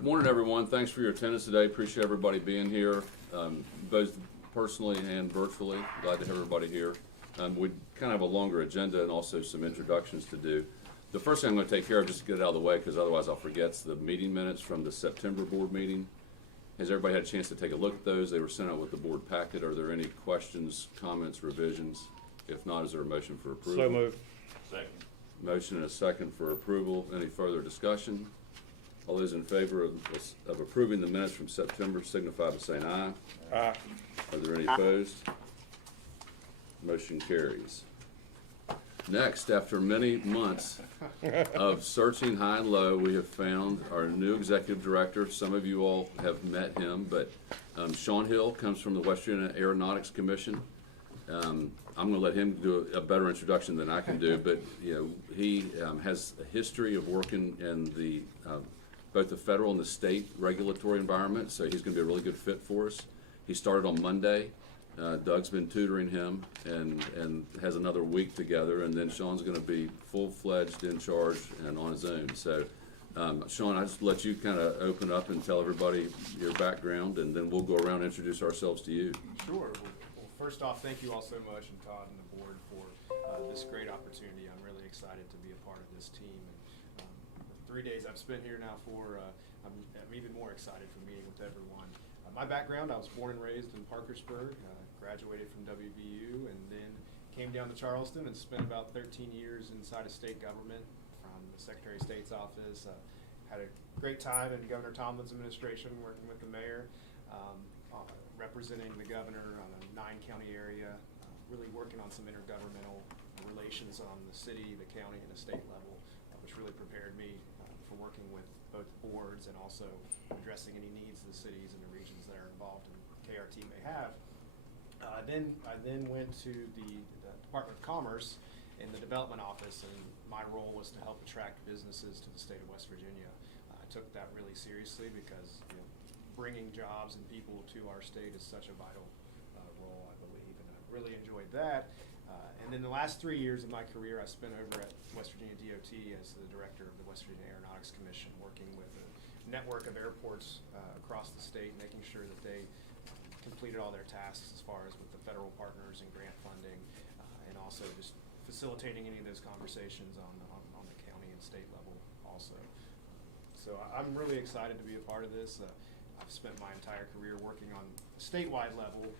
Good morning, everyone. Thanks for your attendance today. Appreciate everybody being here, both personally and virtually. Glad to have everybody here. We kind of have a longer agenda and also some introductions to do. The first thing I'm going to take care of, just to get it out of the way, because otherwise I'll forget, is the meeting minutes from the September board meeting. Has everybody had a chance to take a look at those? They were sent out with the board packet. Are there any questions, comments, revisions? If not, is there a motion for approval? So moved. Second. Motion and a second for approval. Any further discussion? All those in favor of approving the minutes from September signify by saying aye. Aye. Are there any opposed? Motion carries. Next, after many months of searching high and low, we have found our new executive director. Some of you all have met him, but Sean Hill comes from the West Virginia Aeronautics Commission. I'm going to let him do a better introduction than I can do, but he has a history of working in the both the federal and the state regulatory environment, so he's going to be a really good fit for us. He started on Monday. Doug's been tutoring him and has another week together, and then Sean's going to be full-fledged in charge and on his own. So, Sean, I just let you kind of open up and tell everybody your background, and then we'll go around and introduce ourselves to you. Sure. Well, first off, thank you all so much, and Todd and the board, for this great opportunity. I'm really excited to be a part of this team. And the 3 days I've spent here now I'm even more excited for meeting with everyone. My background, I was born and raised in Parkersburg, graduated from WVU, and then came down to Charleston and spent about 13 years inside of state government from the Secretary of State's office. Had a great time in Governor Tomlin's administration working with the mayor, representing the governor on a 9-county area, really working on some intergovernmental relations on the city, the county, and the state level, which really prepared me for working with both boards and also addressing any needs of the cities and the regions that are involved in KRT may have. I then went to the Department of Commerce in the development office, and my role was to help attract businesses to the state of West Virginia. I took that really seriously because bringing jobs and people to our state is such a vital role, I believe, and I really enjoyed that. And then the last 3 years of my career I spent over at West Virginia DOT as the director of the West Virginia Aeronautics Commission, working with a network of airports across the state, making sure that they completed all their tasks as far as with the federal partners and grant funding, and also just facilitating any of those conversations on the county and state level also. So I'm really excited to be a part of this. I've spent my entire career working on a statewide level.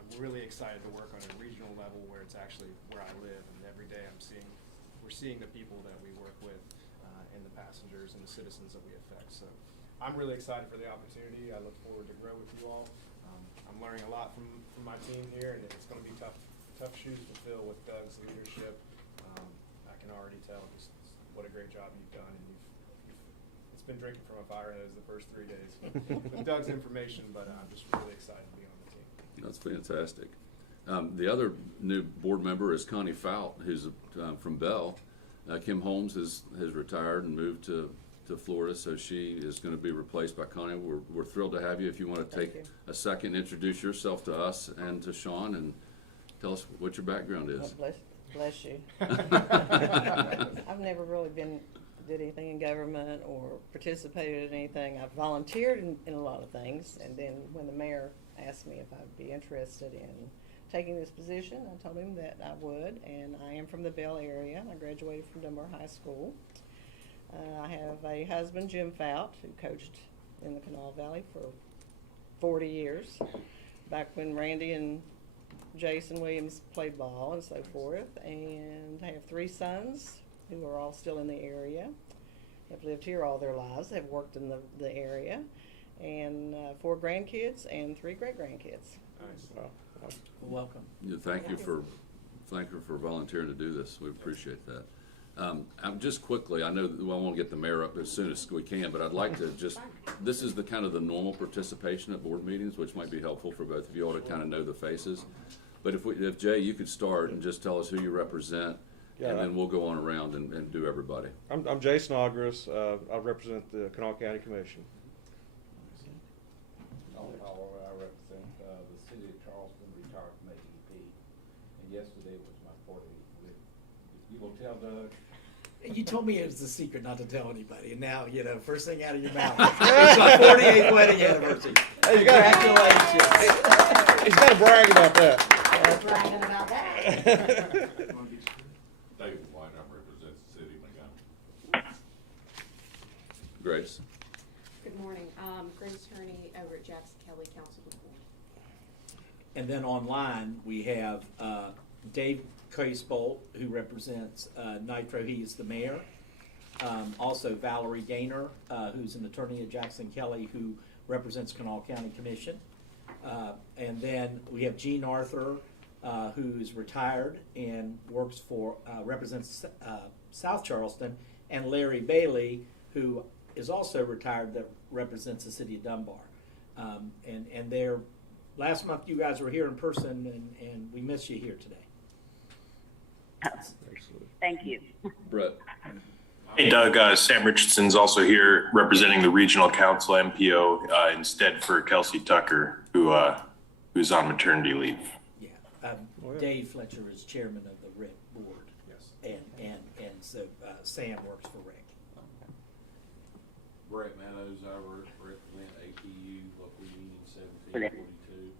I'm really excited to work on a regional level where it's actually where I live, and every day we're seeing the people that we work with and the passengers and the citizens that we affect. So I'm really excited for the opportunity. I look forward to grow with you all. I'm learning a lot from my team here, and it's going to be tough shoes to fill with Doug's leadership. I can already tell just what a great job you've done, and it's been drinking from a fire hose the first 3 days with Doug's information, but I'm just really excited to be on the team. That's fantastic. The other new board member is Connie Fout, who's from Bell. Kim Holmes has retired and moved to Florida, so she is going to be replaced by Connie. We're thrilled to have you. If you want to take a second, introduce yourself to us and to Sean, and tell us what your background is. Oh, bless you. I've never really did anything in government or participated in anything. I've volunteered in a lot of things, and then when the mayor asked me if I'd be interested in taking this position, I told him that I would, and I am from the Bell area. I graduated from Dunbar High School. I have a husband, Jim Fout, who coached in the Kanawha Valley for 40 years, back when Randy and Jason Williams played ball and so forth. And I have 3 sons who are all still in the area, have lived here all their lives, have worked in the area, and 4 grandkids and 3 great-grandkids. Nice. Well, Welcome. Yeah, thank you for volunteering to do this. We appreciate that. Just quickly, I know that I won't get the mayor up as soon as we can, but I'd like to this is the kind of the normal participation at board meetings, which might be helpful for both of you all to kind of know the faces. But if Jay, you could start and just tell us who you represent, and then we'll go on around and do everybody. I'm Jason Ogris. I represent the Kanawha County Commission. I represent the city of Charleston, retired from AEP, and yesterday was my 40th. You will tell Doug You told me it was a secret not to tell anybody, and now, first thing out of your mouth. It's my 48th wedding anniversary. Hey, you gotta- Congratulations. He's got to brag about that. bragging about that. David White, I represent the city of Montgomery. Grace? Good morning. Grace Herney over at Jackson Kelly Council of Board. And then online, we have Dave Casebolt, who represents Nitro. He is the mayor. Also Valerie Gaynor, who's an attorney at Jackson Kelly, who represents Kanawha County Commission. And then we have Gene Arthur, who's retired and works for, represents South Charleston, and Larry Bailey, who is also retired, that represents the city of Dunbar. And they're, last month you guys were here in person, and we miss you here today. Thank you. Brett? Hey, Doug. Sam Richardson's also here representing the Regional Council MPO instead for Kelsey Tucker, who's on maternity leave. Yeah. Dave Fletcher is chairman of the RIC board. Yes. And so Sam works for RIC. Brett Meadows, I represent APU Local Union 1742.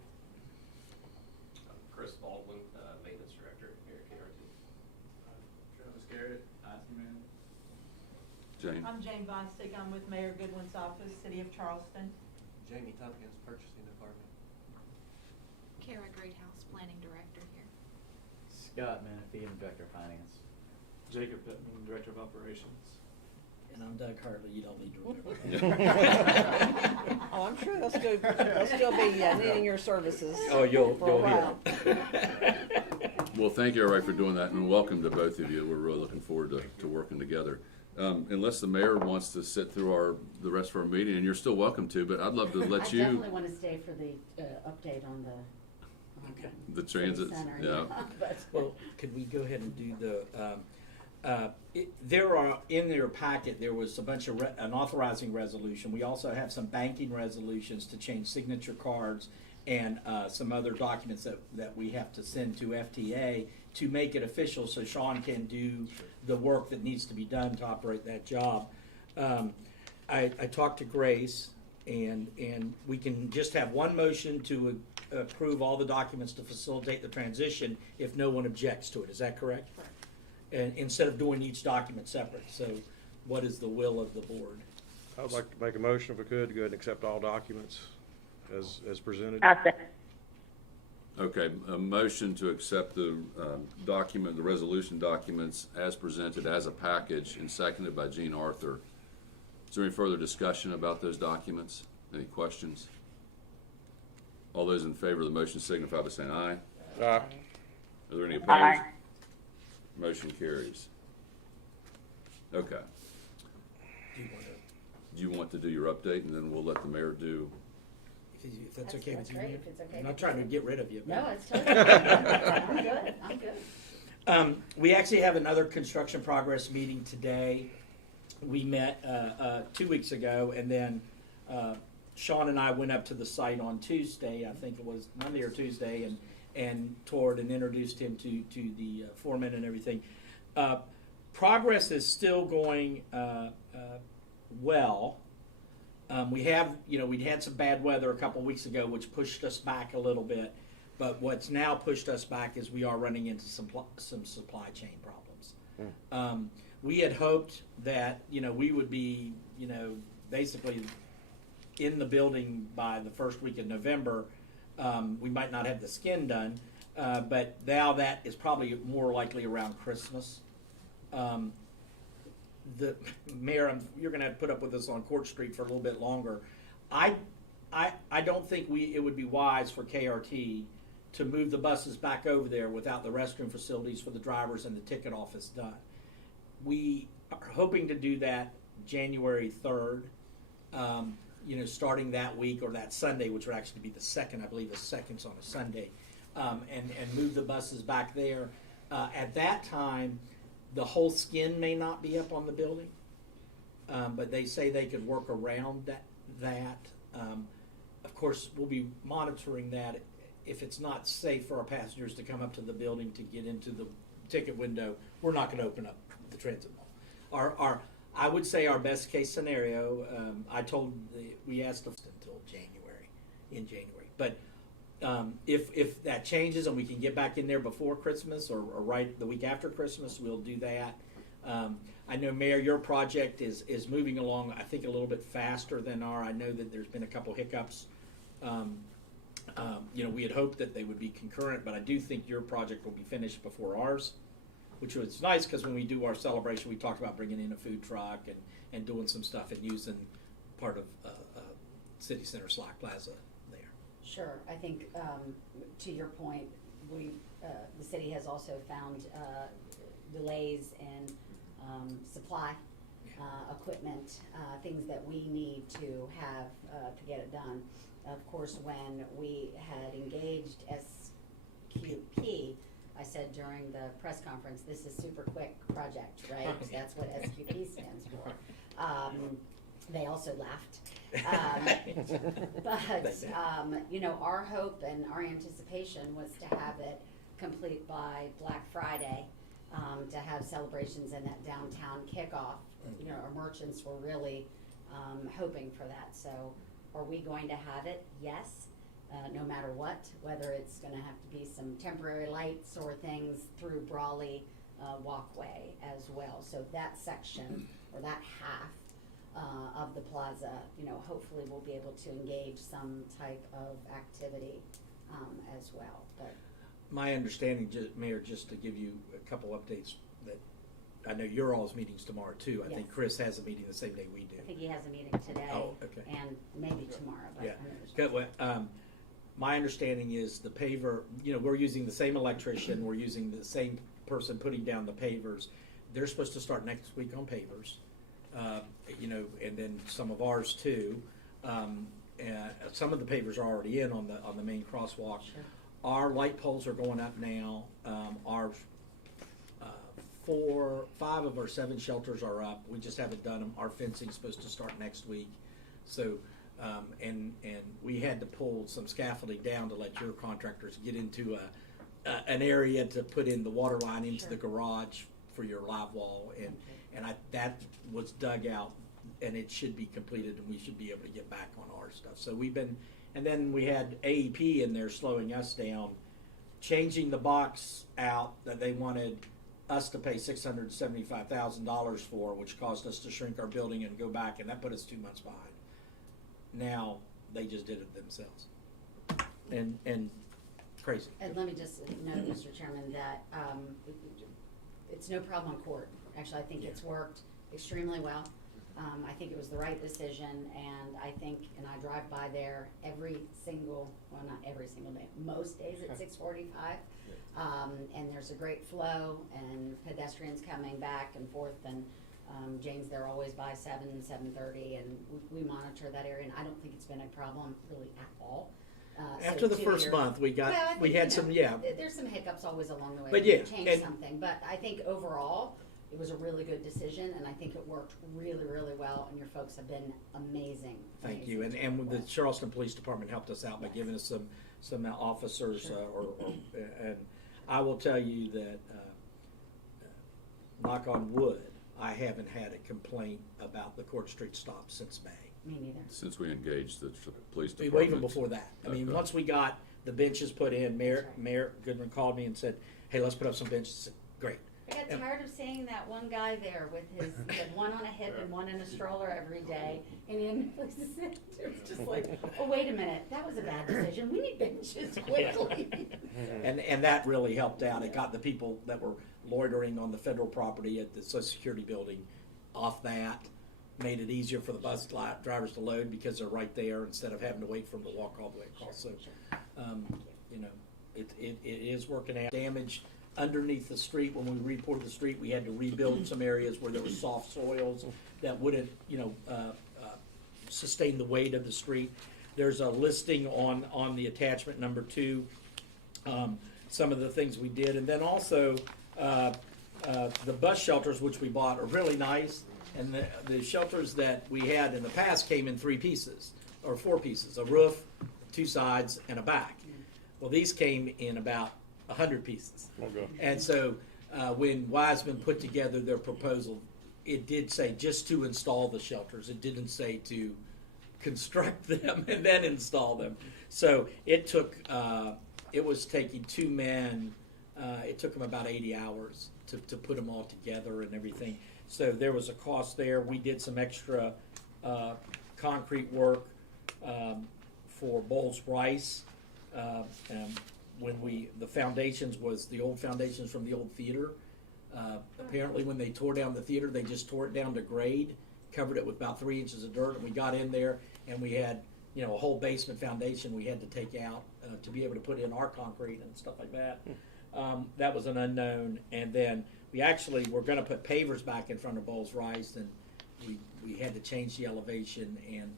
Chris Baldwin, maintenance director here at KRT. Travis Garrett, IT man. Jane? I'm Jane Bostic. I'm with Mayor Goodwin's office, City of Charleston. Jamie Tompkins, purchasing department. Kara Greathouse, planning director here. Scott Menifee, I'm director of finance. Jacob Pittman, director of operations. And I'm Doug Hartley. You don't need to remember that. Oh, I'm sure they'll still be needing your services. Oh, you'll for a hear. while. Well, thank you, everybody, for doing that, and welcome to both of you. We're really looking forward to working together. Unless the mayor wants to sit through the rest of our meeting, and you're still welcome to, but I'd love to let you. I definitely want to stay for the update on The transit, center, yeah. But Well, could we go ahead and do the, there are, in their packet, there was a bunch of, an authorizing resolution. We also have some banking resolutions to change signature cards and some other documents that we have to send to FTA to make it official so Sean can do the work that needs to be done to operate that job. I talked to Grace, and we can just have one motion to approve all the documents to facilitate the transition if no one objects to it. Is that correct? Correct. And instead of doing each document separate. So what is the will of the board? I would like to make a motion, if we could, to go ahead and accept all documents as presented. Okay, a motion to accept the document, the resolution documents as presented as a package and seconded by Gene Arthur. Is there any further discussion about those documents? Any questions? All those in favor of the motion signify by saying aye. Aye. Are there any opposed? Motion carries. Okay. Do you want to do your update, and then we'll let the mayor do? If that's okay That's with you. great, Mayor? if it's okay I'm with not trying to you. get rid of you. no, it's totally I'm good. I'm good. We actually have another construction progress meeting today. We met 2 weeks ago, and then Sean and I went up to the site on Tuesday, I think it was Monday or Tuesday, and toured and introduced him to the foreman and everything. Progress is still going well. We have, we'd had some bad weather a couple weeks ago, which pushed us back a little bit. But what's now pushed us back is we are running into some supply chain problems. We had hoped that, we would be, basically in the building by the first week of November. We might not have the skin done, but now that is probably more likely around Christmas. The mayor, you're going to have to put up with us on Court Street for a little bit longer. I don't think it would be wise for KRT to move the buses back over there without the restroom facilities for the drivers and the ticket office done. We are hoping to do that January 3rd, starting that week or that Sunday, which would actually be the 2nd. I believe the 2nd's on a Sunday, and move the buses back there. At that time, the whole skin may not be up on the building, but they say they could work around that. Of course, we'll be monitoring that. If it's not safe for our passengers to come up to the building to get into the ticket window, we're not going to open up the transit mall. I would say our best case scenario, we asked until in January. But if that changes and we can get back in there before Christmas or right the week after Christmas, we'll do that. I know, Mayor, your project is moving along, I think, a little bit faster than I know that there's been a couple hiccups. We had hoped that they would be concurrent, but I do think your project will be finished before ours, which was nice because when we do our celebration, we talked about bringing in a food truck and doing some stuff and using part of City Center Slack Plaza there. Sure. I think to your point, the city has also found delays in supply, equipment, things that we need to have to get it done. Of course, when we had engaged SQP, I said during the press conference, this is super quick project, right? That's what SQP stands for. They also laughed. Our hope and our anticipation was to have it complete by Black Friday, to have celebrations and that downtown kickoff. Our merchants were really hoping for that. So are we going to have it? Yes. No matter what, whether it's going to have to be some temporary lights or things through Brawley walkway as well. So that section or that half of the plaza, hopefully we'll be able to engage some type of activity as well. But my understanding, Mayor, just to give you a couple updates, that I know your all's meeting's tomorrow too. I yes. think Chris has a meeting the same day we do. I think he has a meeting today. Oh, okay. And maybe tomorrow. But Yeah. I'm Good. Well, my understanding is the paver, we're using the same electrician, we're using the same person putting down the pavers. They're supposed to start next week on pavers, and then some of ours too. Some of the pavers are already in on the main crosswalk. Sure. Our light poles are going up now. Our 5 of our 7 shelters are up. We just haven't done them. Our fencing's supposed to start next week. So, and we had to pull some scaffolding down to let your contractors get into an area to put in the water line into Sure. the garage for your live wall, and that was dug out, and it should be completed, and we should be able to get back on our stuff. So and then we had AEP in there slowing us down, changing the box out that they wanted us to pay $675,000 for, which caused us to shrink our building and go back, and that put us 2 months behind. Now they just did it themselves, and crazy. And let me just note, Mr. Chairman, that it's no problem in court. Actually, I think it's worked extremely well. I think it was the right decision, and I drive by there not every single day, most days at 6:45. And there's a great flow and pedestrians coming back and forth, and Jane's there always by 7:30, and we monitor that area, and I don't think it's been a problem really at all. After the first month, we had some. There's some hiccups always along the way. But We changed something, but I think overall it was a really good decision, and I think it worked really, really well, and your folks have been amazing. Thank you, and the Charleston Police Department helped us out by giving us some officers, Sure. And I will tell you that, knock on wood, I haven't had a complaint about the Court Street stop since May. Me neither. Since we engaged the police department. Even before that. I mean, Okay. once we got the benches put in, That's right. Mayor Goodman called me and said, "Hey, let's put up some benches." I said, "Great." I got tired of seeing that one guy there with he had one on a hip and one in a stroller every day, and he had no place to sit. It was just like, oh, wait a minute, that was a bad decision. We need benches quickly. And that really helped out. It got the people that were loitering on the federal property at the Social Security building off that, made it easier for the bus drivers to load because they're right there instead of having to wait for them to walk all the way across. So, it is working out. Damage underneath the street, when we reported the street, we had to rebuild some areas where there were soft soils that wouldn't, sustain the weight of the street. There's a listing on the attachment number 2, some of the things we did. And then also, the bus shelters, which we bought, are really nice. And the shelters that we had in the past came in 3 pieces, or 4 pieces, a roof, 2 sides, and a back. Well, these came in about 100 pieces. Okay. And so when Wiseman put together their proposal, it did say just to install the shelters. It didn't say to construct them and then install them. So it took, it was taking 2 men, it took them about 80 hours to put them all together and everything. So there was a cost there. We did some extra concrete work for Bowles Rice. When the foundations was the old foundations from the old theater. Apparently when they tore down the theater, they just tore it down to grade, covered it with about 3 inches of dirt, and we got in there and we had, a whole basement foundation we had to take out to be able to put in our concrete and stuff like that. That was an unknown. And then we actually were going to put pavers back in front of Bowles Rice, and we had to change the elevation and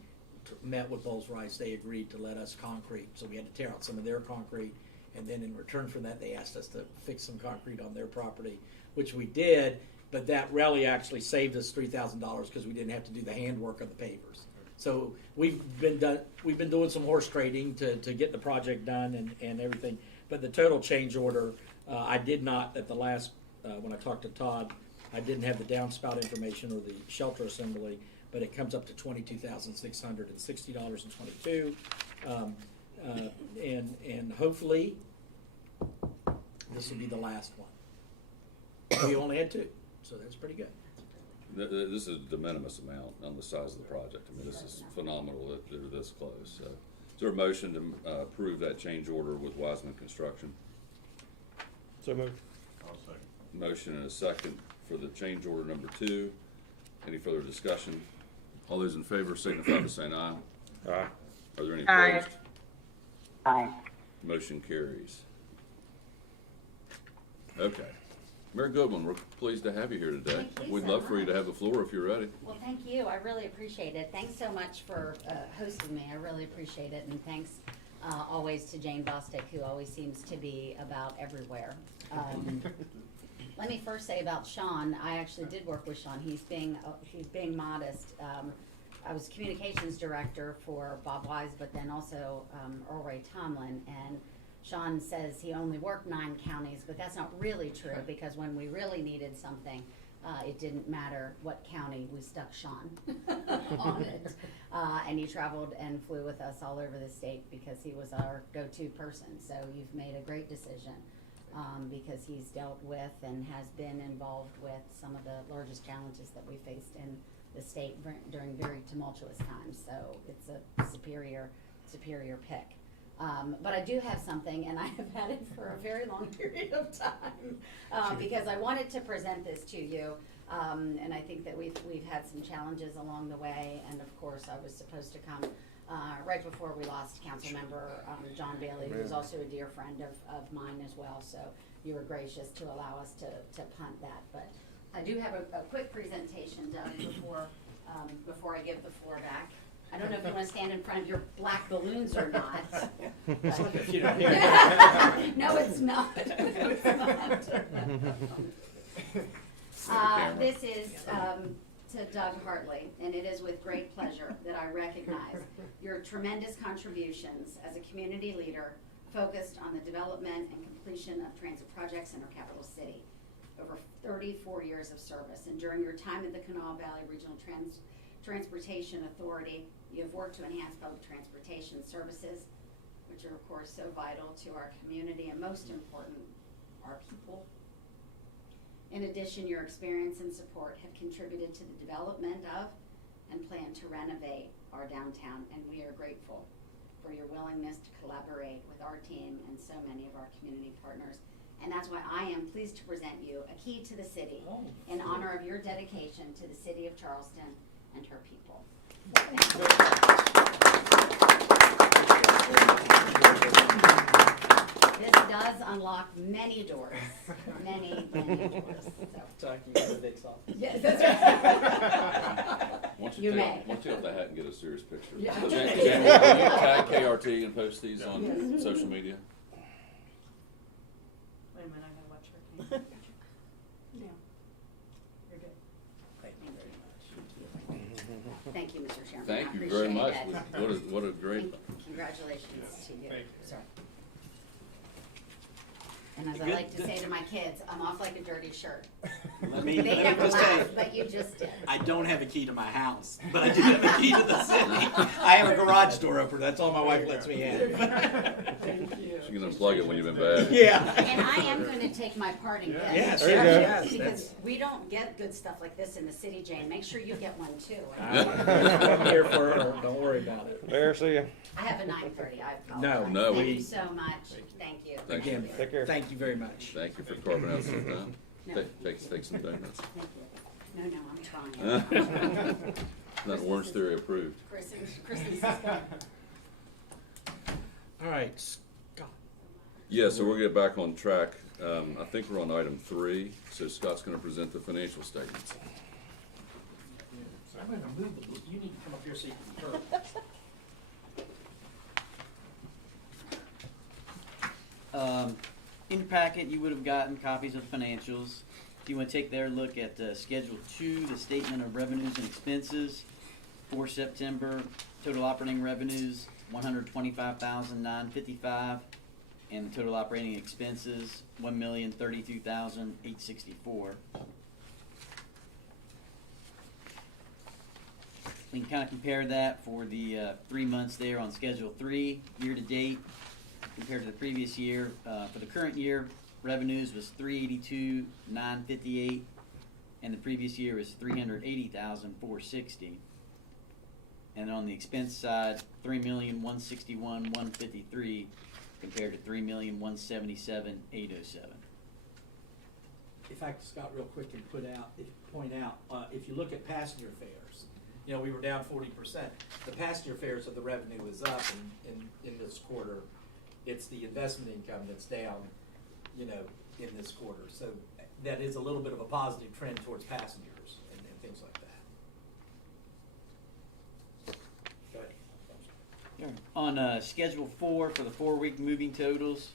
met with Bowles Rice. They agreed to let us concrete, so we had to tear out some of their concrete, and then in return for that they asked us to fix some concrete on their property, which we did, but that really actually saved us $3,000 because we didn't have to do the handwork of the pavers. So we've been doing some horse trading to get the project done and everything, but the total change order, I did not at the last, when I talked to Todd, I didn't have the downspout information or the shelter assembly, but it comes up to $22,660.22, and hopefully this will be the last one. We only had 2, so that's pretty good. This is a de minimis amount on the size of the project. I mean, this is phenomenal that they're this close. So, is there a motion to approve that change order with Wiseman Construction? So moved. I'll second. Motion and a second for the change order number 2. Any further discussion? All those in favor signify by saying aye. Aye. Are there any Aye. opposed? Aye. Motion carries. Okay. Mayor Goodwin, we're pleased to have you here today. Thank you We'd so love for you to much. have the floor if you're ready. Well, thank you. I really appreciate it. Thanks so much for hosting me. I really appreciate it. And thanks always to Jane Bostic, who always seems to be about everywhere. Let me first say about Sean. I actually did work with Sean. He's being modest. I was communications director for Bob Wise, but then also Earl Ray Tomlin. And Sean says he only worked 9 counties, but that's not really true because when we really needed something, it didn't matter what county, we stuck Sean on it. And he traveled and flew with us all over the state because he was our go-to person. So you've made a great decision because he's dealt with and has been involved with some of the largest challenges that we faced in the state during very tumultuous times. So it's a superior pick. But I do have something, and I have had it for a very long period of time because I wanted to present this to you, and I think that we've had some challenges along the way. And of course, I was supposed to come right before we lost Council Member John Bailey, who was also a dear friend of mine as well. So you were gracious to allow us to punt that. But I do have a quick presentation, Doug, before I give the floor back. I don't know if you want to stand in front of your black balloons or not. It's like if you don't hear No, it's not. No, it's not. This is to Doug Hartley, and it is with great pleasure that I recognize your tremendous contributions as a community leader focused on the development and completion of transit projects in our capital city. Over 34 years of service, and during your time in the Kanawha Valley Regional Transportation Authority, you have worked to enhance public transportation services, which are of course so vital to our community and most important, our people. In addition, your experience and support have contributed to the development of and plan to renovate our downtown, and we are grateful for your willingness to collaborate with our team and so many of our community partners. And that's why I am pleased to present you a key to the city in honor of your dedication to the city of Charleston and her people. This does unlock many doors, many doors. Talk you to the big soft. Yes, that's right. You may. Why don't you take off the hat and get a serious picture? Yeah. So Jamie, will you tag KRT and post these on social media? Wait a minute, I gotta watch her. Yeah. You're good. Thank you very much. Thank you, Mr. Chairman. Thank I you very much. appreciate it. What a great. Congratulations to you. Thank you. Sir. And as I like to say to my kids, I'm off like a dirty shirt. Let me They never just tell you, laughed, but you just did. I don't have a key to my house, but I do have a key to the city. I have a garage door opener. That's all my wife lets me have. Thank you. You can unplug it when you've been bad. Yeah. And I am gonna take my part in gifts. Yes, There you go. yes, Because that's- we don't get good stuff like this in the city, Jane. Make sure you get one too. I'm here for her. Don't worry about it. Mayor, see ya. I have a 9:30, I apologize. No, Thank we- you so much. Thank you. Thank Again, Take care. thank you very much. Thank you for carving out some time. No. Take some donuts. Thank you. No, I'm trying. Not Orange Theory approved. Christmas is good. All right, Scott. Yeah, so we'll get back on track. I think we're on item 3, so Scott's gonna present the financial statements. I'm gonna move it. You need to come up here so you can turn. In your packet, you would have gotten copies of the financials. If you want to take their look at Schedule 2, the Statement of Revenues and Expenses for September, total operating revenues, $125,955, and the total operating expenses, $1,032,864. We can kind of compare that for the 3 months there on Schedule 3, year to date, compared to the previous year. For the current year, revenues was $382,958, and the previous year was $380,460. And on the expense side, $3,161,153 compared to $3,177,807. If I could, Scott, real quick and point out, if you look at passenger fares, you know, we were down 40%. The passenger fares of the revenue is up in this quarter. It's the investment income that's down, you know, in this quarter. So that is a little bit of a positive trend towards passengers and things like that. Go ahead. On Schedule 4 for the 4-week moving totals,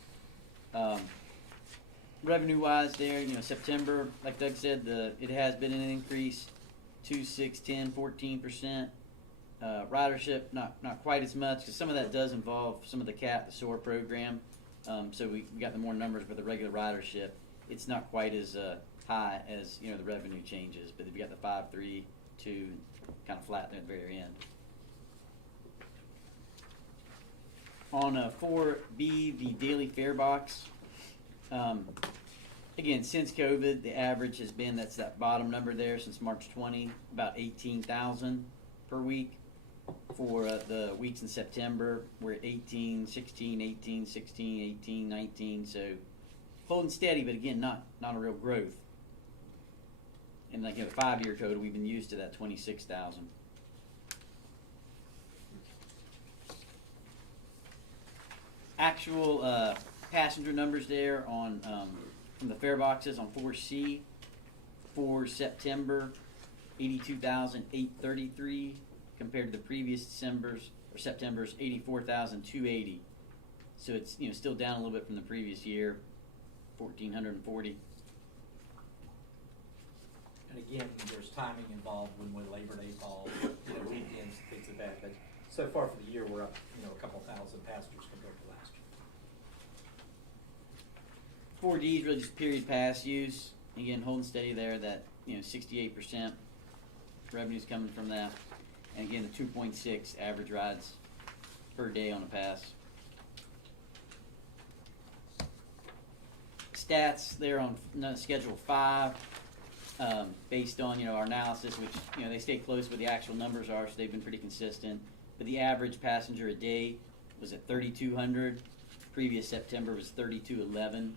revenue-wise there, you know, September, like Doug said, it has been an increase, 2, 6, 10, 14%. Ridership, not quite as much, because some of that does involve some of the CAP, the SOAR program. So we got the more numbers for the regular ridership. It's not quite as high as, you know, the revenue changes, but you got the 5, 3, 2, kind of flat there at the very end. On 4B, the daily fare box, again, since COVID, the average has been, that's that bottom number there, since March 20, about 18,000 per week. For the weeks in September, we're at 18, 16, 18, 16, 18, 19, so holding steady, but again, not a real growth. And like, you know, the 5-year total, we've been used to that 26,000. Actual passenger numbers there on from the fare boxes on 4C for September, 82,833 compared to the previous September's 84,280. So it's, you know, still down a little bit from the previous year, 1,440. And again, there's timing involved when Labor Day falls, you know, weekends, things like that. But so far for the year, we're up, you know, a couple thousand passengers compared to last year. 4D is really just period pass use. Again, holding steady there, that, you know, 68% revenue's coming from that. And again, the 2.6 average rides per day on a pass. Stats there on Schedule 5, based on, you know, our analysis, which, you know, they stay close where the actual numbers are, so they've been pretty consistent. But the average passenger a day was at 3,200. Previous September was 3,211.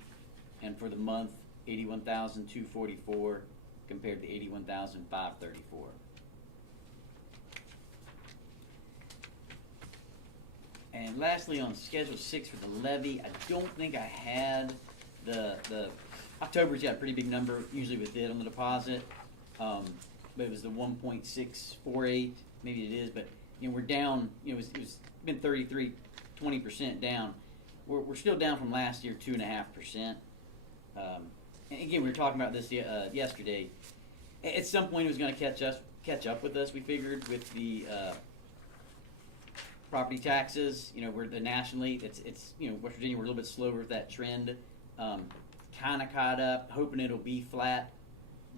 And for the month, 81,244 compared to 81,534. And lastly, on Schedule 6 for the levy, I don't think I had the October's got a pretty big number usually with it on the deposit, but it was the 1.648, maybe it is, but, you know, we're down, you know, it's been 20% down. We're still down from last year 2.5%. And again, we were talking about this yesterday. At some point, it was going to catch up with us. We figured with the property taxes. You know, we're nationally. It's you know, West Virginia. We're a little bit slower with that trend. Kind of caught up. Hoping it'll be flat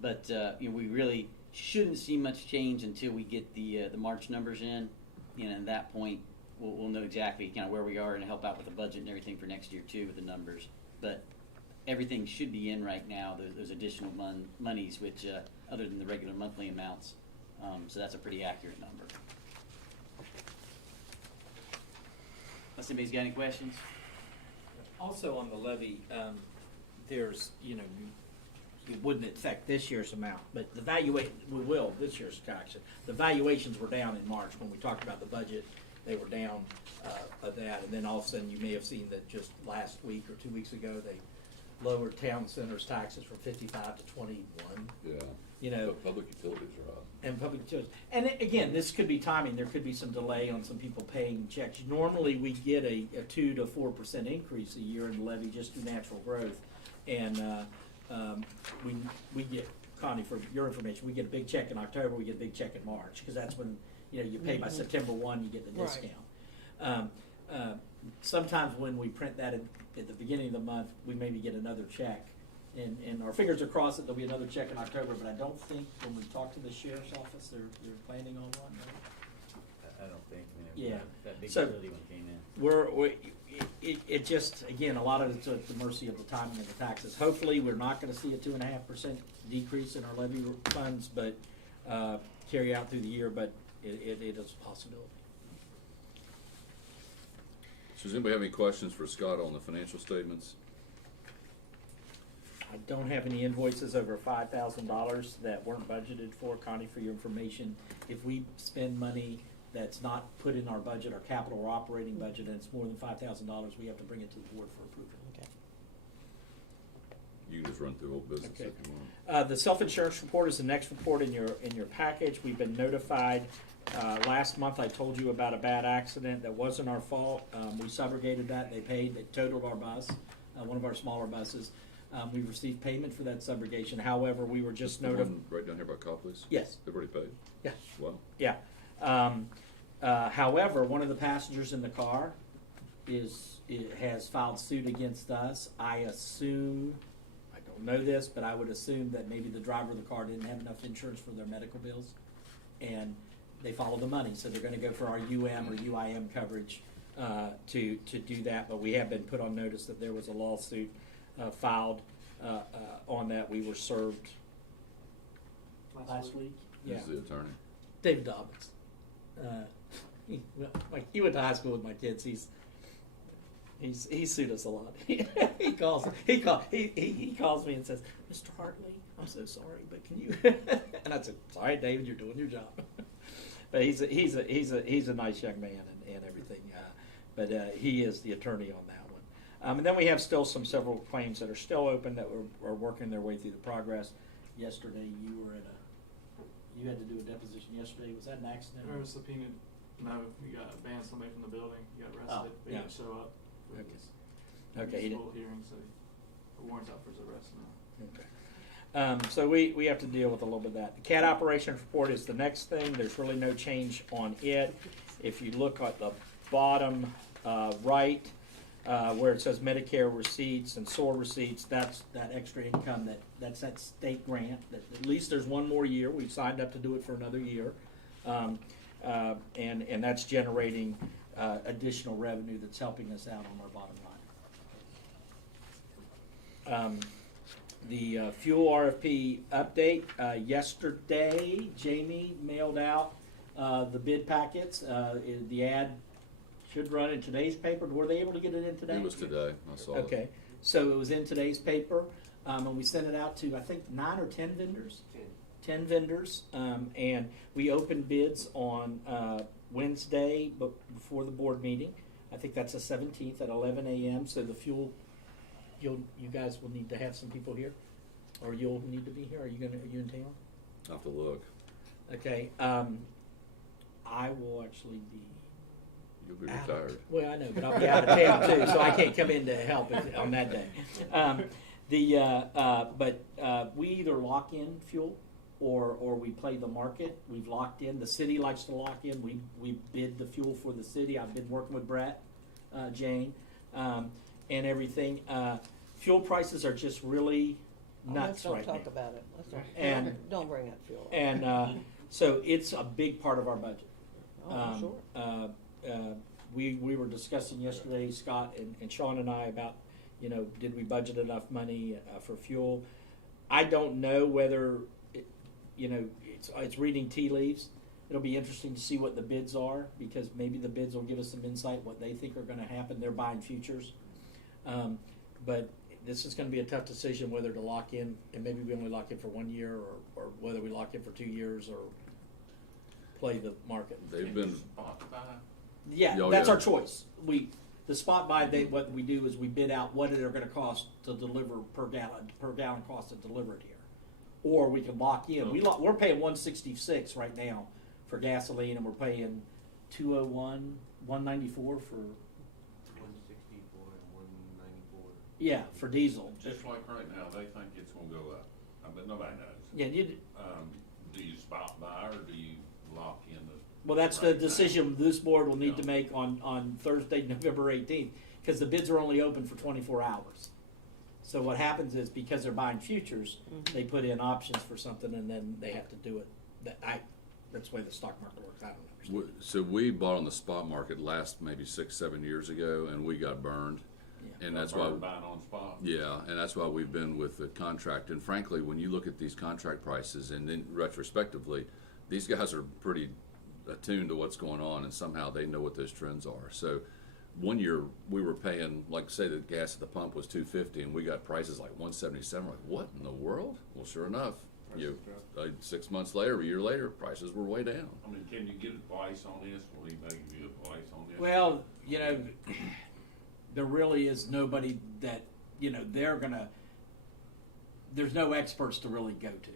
But we really shouldn't see much change until we get the March numbers in. And at that point, we'll know exactly kind of where we are and help out with the budget and everything for next year too with the numbers. But everything should be in right now. Those additional monies, which other than the regular monthly amounts, so that's a pretty accurate number. Unless anybody's got any questions? Also on the levy, there's, it wouldn't affect this year's amount, but this year's tax. The valuations were down in March when we talked about the budget. They were down of that, and then all of a sudden you may have seen that just last week or 2 weeks ago they lowered town centers taxes from 55 to 21. Yeah. But public utilities are up. And public utilities. And again, this could be timing. There could be some delay on some people paying checks. Normally, we get a 2 to 4% increase a year in the levy just through natural growth. And we get, Connie, for your information, we get a big check in October, we get a big check in March, because that's when, you pay by September 1, you get the discount. Sometimes when we print that at the beginning of the month, we maybe get another check. And our fingers are crossed that there'll be another check in October, but I don't think when we talk to the sheriff's office, they're planning on one, right? I don't think. Yeah. That big So, utility one came in. It just, again, a lot of it's at the mercy of the timing of the taxes. Hopefully, we're not gonna see a 2.5% decrease in our levy funds, but, carry out through the year, but it is a possibility. So does anybody have any questions for Scott on the financial statements? I don't have any invoices over $5,000 that weren't budgeted for. Connie, for your information, if we spend money that's not put in our budget, our capital or operating budget, and it's more than $5,000, we have to bring it to the board for approval. Okay. You can just run through old business Okay. if you want. The self-insurance report is the next report in your package. We've been notified. Last month I told you about a bad accident that wasn't our fault. We subrogated that. They paid. They totaled our bus, one of our smaller buses. We received payment for that subrogation. However, we were just The notified. one right down here by Copley's? Yes. They've already paid? Yeah. Wow. Yeah. However, one of the passengers in the car has filed suit against us. I assume, I don't know this, but I would assume that maybe the driver of the car didn't have enough insurance for their medical bills, and they follow the money, so they're going to go for our UM or UIM coverage to do that. But we have been put on notice that there was a lawsuit filed on that. We were served last week. Yeah. Who's the attorney? David Dobbins. He went to high school with my kids. He's sued us a lot. he calls me and says, "Mr. Hartley, I'm so sorry, but can you?" And I said, "Sorry, David, you're doing your job." But he's a nice young man and everything. But he is the attorney on that one. And then we have still several claims that are still open that are working their way through the progress. Yesterday, you had to do a deposition yesterday. Was that an accident? Or subpoenaed? No, we got banned somebody from the building. He got arrested. They didn't show up for this full hearing, so the warrant's out for his arrest now. Okay. So we have to deal with a little bit of that. The CAT operations report is the next thing. There's really no change on it. If you look at the bottom right, where it says Medicare receipts and SOAR receipts, that's that extra income that's that state grant. That at least there's one more year. We've signed up to do it for another year, and that's generating additional revenue that's helping us out on our bottom line. The fuel RFP update, yesterday Jamie mailed out the bid packets. The ad should run in today's paper. Were they able to get it in today? It was today. I saw it. Okay, so it was in today's paper, and we sent it out to, I think, 9 or 10 vendors? 10 vendors, and we opened bids on Wednesday before the board meeting. I think that's the 17th at 11 a.m. So the fuel, you guys will need to have some people here, or you'll need to be here. Are you in town? I'll have to look. Okay, I will actually be. You'll be retired. Well, I know, but I'll be out of town too, so I can't come in to help on that day. But we either lock in fuel or we play the market. We've locked in. The city likes to lock in. We bid the fuel for the city. I've been working with Brett, Jane, and everything. Fuel prices are just really nuts Let's right don't talk now. about it. Let's don't, And- don't bring up fuel. And so it's a big part of our budget. Oh, I'm sure. We were discussing yesterday, Scott and Sean and I, about, did we budget enough money for fuel? I don't know whether, it's reading tea leaves. It'll be interesting to see what the bids are, because maybe the bids will give us some insight what they think are going to happen. They're buying futures. But this is going to be a tough decision whether to lock in, and maybe we only lock in for 1 year, or whether we lock in for 2 years, or play the market. They've been, Yeah, Oh, that's yeah. our choice. The spot buy, what we do is we bid out what they're gonna cost to deliver per gallon cost to deliver it here. Or we can lock in. We're paying $1.66 right now for gasoline, and we're paying $2.01, $1.94 for, 164 and 194. yeah, for diesel. Just like right now, they think it's gonna go up, but nobody knows. Yeah, Do you spot buy or do you lock in the? well, that's the right now? decision this board will need to Yeah. make on Thursday, November 18th, because the bids are only open for 24 hours. So what happens is, because they're buying futures, they put in options for something, and then they have to do it. That's the way the stock market works. I don't understand. so we bought on the spot market maybe 6-7 years ago, and we got burned. Yeah. And that's why, Buying on spot. yeah, and that's why we've been with the contract. And frankly, when you look at these contract prices, and then retrospectively, these guys are pretty attuned to what's going on, and somehow they know what those trends are. So 1 year we were paying, like, say the gas at the pump was $2.50, and we got prices like $1.77. Like, what in the world? Well, sure enough, 6 months later, a year later, prices were way down. I mean, can you get advice on this? Will he make you advice on this? Well, there really is nobody that, there's no experts to really go to.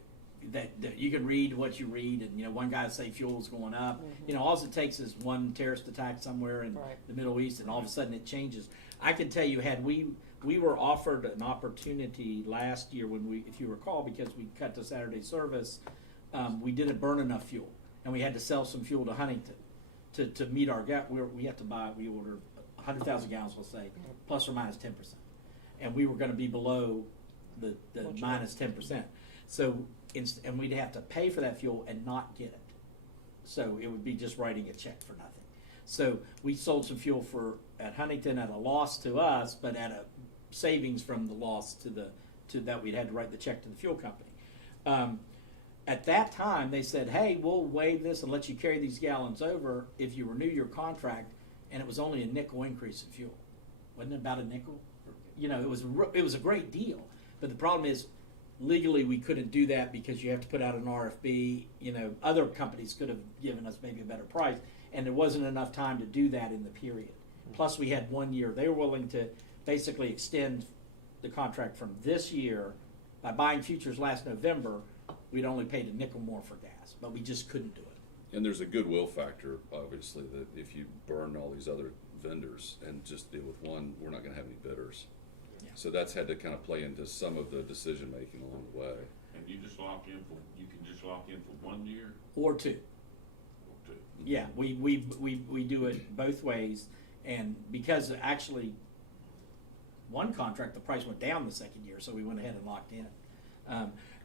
That you can read what you read, and one guy say fuel's going up. All it takes is one terrorist attack somewhere in the Middle East, and all of a sudden it changes. I can tell you, had we were offered an opportunity last year when if you recall, because we cut the Saturday service, we didn't burn enough fuel, and we had to sell some fuel to Huntington to meet our gap. We ordered 100,000 gallons, we'll say, plus or minus 10%, and we were going to be below the minus 10%. So. And we'd have to pay for that fuel and not get it. So it would be just writing a check for nothing. So we sold some fuel at Huntington at a loss to us, but at a savings from the loss to that we'd had to write the check to the fuel company. At that time, they said, hey, we'll waive this and let you carry these gallons over if you renew your contract, and it was only a nickel increase in fuel. Wasn't it about a nickel? It was a great deal. But the problem is, legally, we couldn't do that because you have to put out an RFB. Other companies could have given us maybe a better price, and there wasn't enough time to do that in the period. Plus, we had 1 year. They were willing to basically extend the contract from this year. By buying futures last November, we'd only paid a nickel more for gas, but we just couldn't do it. And there's a goodwill factor, obviously, that if you burn all these other vendors and just deal with one, we're not going to have any bidders. So that's had to kind of play into some of the decision making along the way. And you can just lock in for 1 year? Or two. Or two. Yeah, we do it both ways, and because actually one contract, the price went down the second year, so we went ahead and locked in.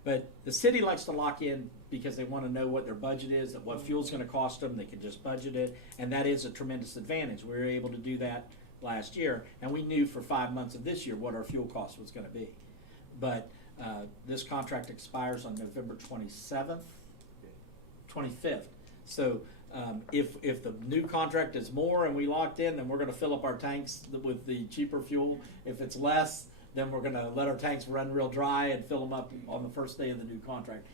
But the city likes to lock in because they want to know what their budget is, that what fuel's going to cost them. They can just budget it, and that is a tremendous advantage. We were able to do that last year, and we knew for 5 months of this year what our fuel cost was going to be. But this contract expires on November 25th. So if the new contract is more and we locked in, then we're going to fill up our tanks with the cheaper fuel. If it's less, then we're going to let our tanks run real dry and fill them up on the first day of the new contract.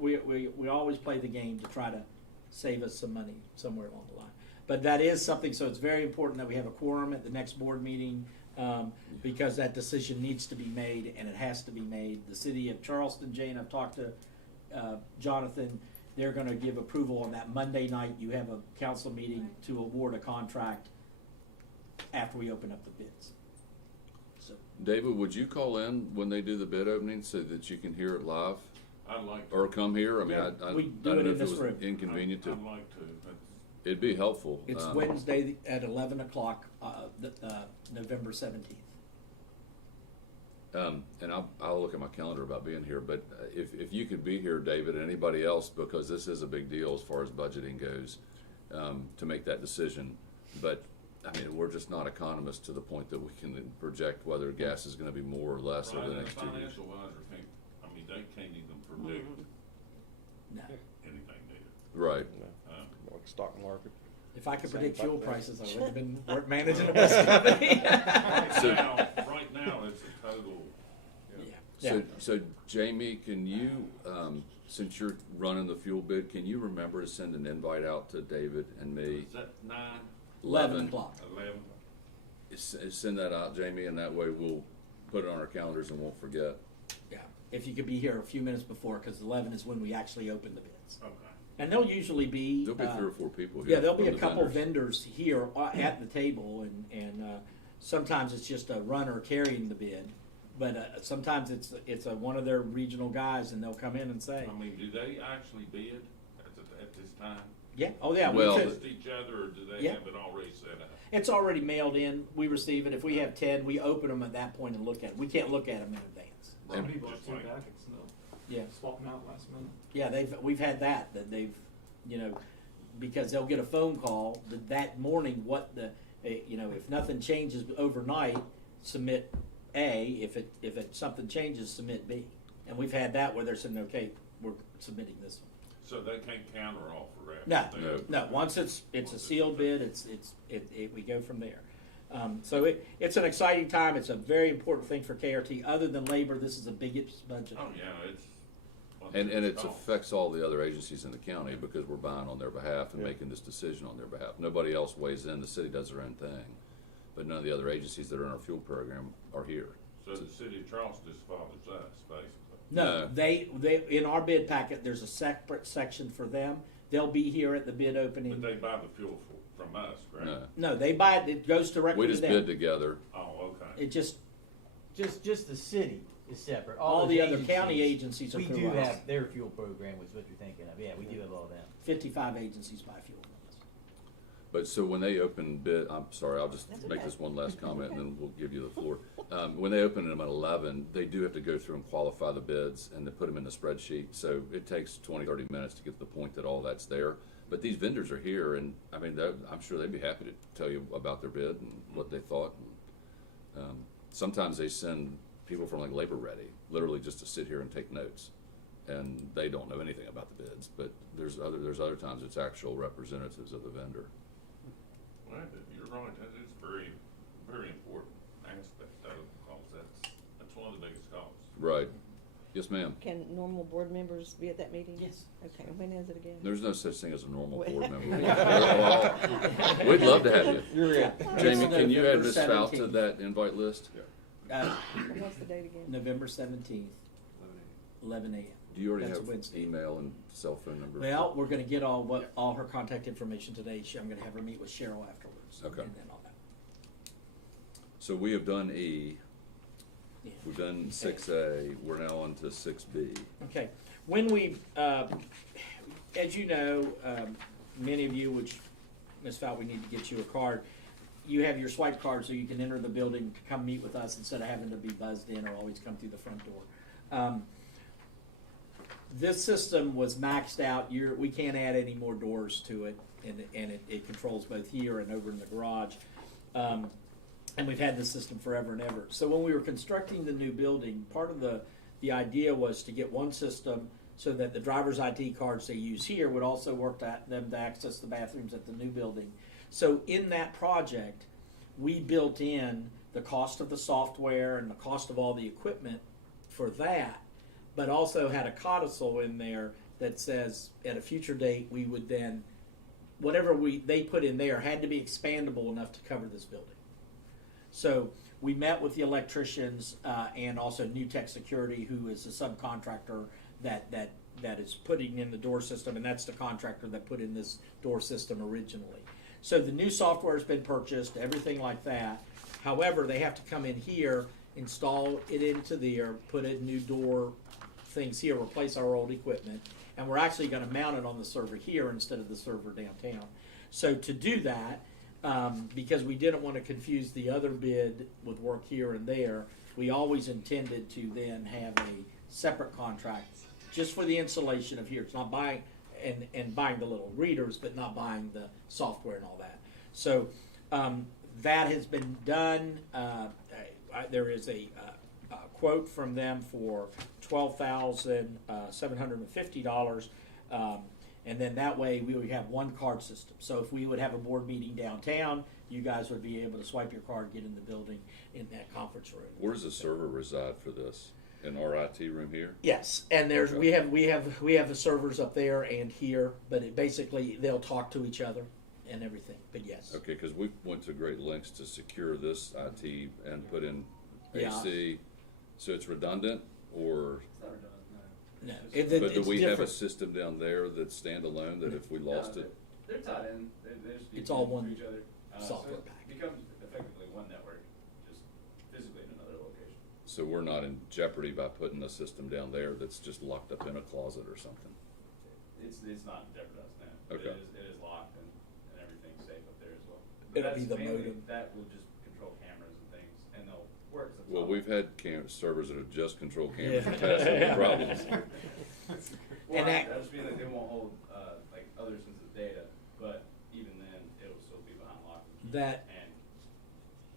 We always play the game to try to save us some money somewhere along the line. But that is something, so it's very important that we have a quorum at the next board meeting, because that decision needs to be made, and it has to be made. The city of Charleston, Jane, I've talked to Jonathan, they're going to give approval on that Monday night. You have a council meeting to award a contract after we open up the bids. So, David, would you call in when they do the bid opening so that you can hear it live? I'd like to. Or come here? I mean, Yeah, I we don't do it know in if it this was room. inconvenient to. I'd like to. It'd be helpful. it's Wednesday at 11 o'clock, November 17th. And I'll look at my calendar about being here, but if you could be here, David, and anybody else, because this is a big deal as far as budgeting goes, to make that decision. But, I mean, we're just not economists to the point that we can project whether gas is gonna be more or less over the Right, and next 2 years. financial advisor can't, I mean, they can't even predict No. anything neither. Right. Like stock market. If I could Same predict fuel type thing. prices, I would have been managing a bus company. Right now, it's a total, Yeah. So Jamie, can you, since you're running the fuel bid, can you remember to send an invite out to David and me? is that 11 o'clock. 11? Send that out, Jamie, and that way we'll put it on our calendars and won't forget. Yeah, if you could be here a few minutes before, because 11 is when we actually open the bids. Okay. And there'll usually be. There'll be 3 or 4 people here. Yeah, there'll be from a the couple vendors. vendors here at the table, and sometimes it's just a runner carrying the bid, but sometimes it's one of their regional guys, and they'll come in and say, I mean, do they actually bid at this time? yeah, oh yeah, Well, we Just could, each other, or do they Yeah. have it already set up? it's already mailed in, we receive it, if we have 10, we open them at that point and look at it, we can't look at them in advance. Somebody bought Just 2 like- packets, and Yeah. they'll swap them out last minute. Yeah, we've had that they've, because they'll get a phone call that morning, if nothing changes overnight, submit A, if something changes, submit B. And we've had that where they're saying, okay, we're submitting this one. So they can't counter offer after? No, that? no, once it's a sealed bid, we go from there. So it's an exciting time, it's a very important thing for KRT, other than labor, this is the biggest budget. Oh, yeah, it's. And it affects all the other agencies in the county because we're buying on their behalf and making this decision on their behalf. Nobody else weighs in, the city does their own thing. But none of the other agencies that are in our fuel program are here. So the city of Charleston just follows us, basically. No, they, in our bid packet, there's a separate section for them, they'll be here at the bid But opening. they buy the fuel from us, correct? No. No, they buy it, it goes directly We to just them. bid together. Oh, okay. It just, Just the city is separate. all those the other county agencies are We through do us. have their fuel program, was what you're thinking of. Yeah, we do have all of them. 55 agencies buy fuel from us. But so when they open bid, I'm sorry, I'll just That's make okay. this one last comment and then we'll give you the floor. When they open them at 11, they do have to go through and qualify the bids and to put them in the spreadsheet. So it takes 20, 30 minutes to get to the point that all that's there. But these vendors are here and, I mean, I'm sure they'd be happy to tell you about their bid and what they thought. Sometimes they send people from like Labor Ready, literally just to sit here and take notes. And they don't know anything about the bids, but there's other times it's actual representatives of the vendor. Well, you're right, that is very, very important aspect though, because that's one of the biggest costs. Right. Yes, ma'am. Can normal board members be at that meeting? Yes. Okay, when is it again? There's no such thing as a normal Wait. board member. We'd love to have you. Jamie, It's can you add November Ms. Faust to 17th. that invite list? What's the date again? November 17th, 11 a.m. Do you already That's a have Wednesday. email and cell phone number? Well, we're gonna get all her contact information today. I'm gonna have her meet with Cheryl afterwards. Okay. And then all that. So we have done E, Yeah. we've done 6A, we're now on to 6B. Okay, when we, as you know, many of you, which Ms. Fowl, we need to get you a card. You have your swipe card so you can enter the building to come meet with us instead of having to be buzzed in or always come through the front door. This system was maxed out. We can't add any more doors to it, and it controls both here and over in the garage. And we've had this system forever and ever. So when we were constructing the new building, part of the idea was to get one system so that the driver's ID cards they use here would also work them to access the bathrooms at the new building. So in that project, we built in the cost of the software and the cost of all the equipment for that, but also had a codicil in there that says at a future date we would then, whatever they put in there had to be expandable enough to cover this building. So we met with the electricians and also New Tech Security, who is a subcontractor that is putting in the door system, and that's the contractor that put in this door system originally. So the new software has been purchased, everything like that. However, they have to come in here, install it into there, put in new door things here, replace our old equipment, and we're actually going to mount it on the server here instead of the server downtown. So to do that, because we didn't want to confuse the other bid with work here and there, we always intended to then have a separate contract just for the installation of here. It's not buying and buying the little readers, but not buying the software and all that. So that has been done. There is a quote from them for $12,750. And then that way we would have one card system. So if we would have a board meeting downtown, you guys would be able to swipe your card, get in the building in that conference room. Where does the server reside for this? In our IT room here? Yes, and there's Okay. we have the servers up there and here, but it basically they'll talk to each other and everything. But yes, Okay, because we went to great lengths to secure this IT and put in Yeah. AC. So it's redundant, or, It's not redundant, no, but do it's we have a different. system down there that's standalone that if we lost No, it? They're tied in, they just. It's all feed one to each other. software So pack. it becomes effectively one network, just physically in another location. So we're not in jeopardy by putting a system down there that's just locked up in a closet or something? It's not jeopardized now. Okay. It is locked and everything's safe up there as well. It'll be That's the mainly- modem. That will just control cameras and things, and they'll work. as a Well, tunnel. we've had servers that have just controlled cameras Yeah. and had some problems. Well, And that- that just means that they won't hold, like, other sensitive data, but even then, it will still be behind lock and key. That- And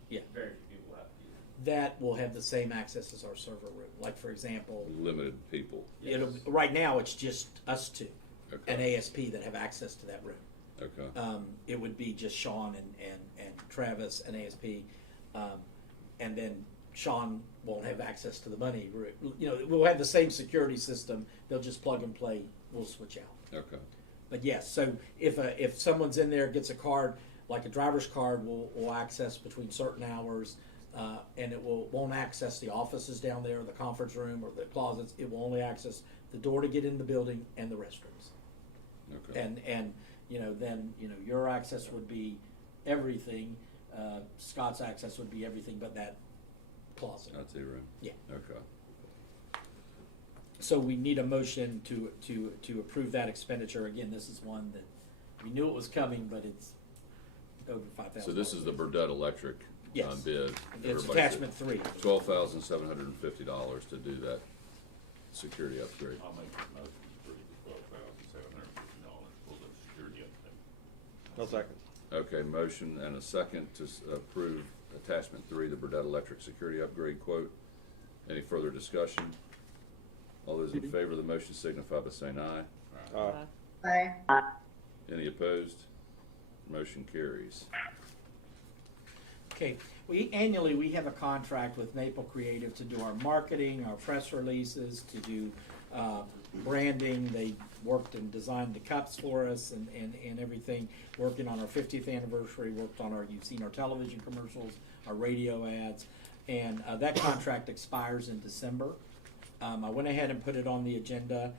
Yeah. very few people have keys. That will have the same access as our server room. Like for example, Limited people. it'll right now it's just us two, Okay. and ASP that have access to that room. Okay. It would be just Sean and Travis and ASP, and then Sean won't have access to the money room. You know, we'll have the same security system. They'll just plug and play. We'll switch out. Okay. But yes, so if someone's in there, gets a card, like a driver's card, will access between certain hours, and it won't access the offices down there, the conference room, or the closets. It will only access the door to get in the building and the restrooms. Okay. And then your access would be everything. Scott's access would be everything but that closet. IT room? Yeah. Okay. So we need a motion to approve that expenditure. Again, this is one that we knew it was coming, but it's over $5,000. So this is the Burdett Electric Yes. bid. It's Everybody attachment said 3. $12,750 to do that security upgrade. I'll make a motion for the $12,750 for the security update. No second. Okay, motion and a second to approve attachment 3, the Burdett Electric security upgrade quote. Any further discussion? All those in favor of the motion signify by saying aye. Aye. Any opposed? Motion carries. Okay, annually we have a contract with Maple Creative to do our marketing, our press releases, to do branding. They worked and designed the cups for us and everything, working on our 50th anniversary, worked on you've seen our television commercials, our radio ads, and that contract expires in December. I went ahead and put it on the agenda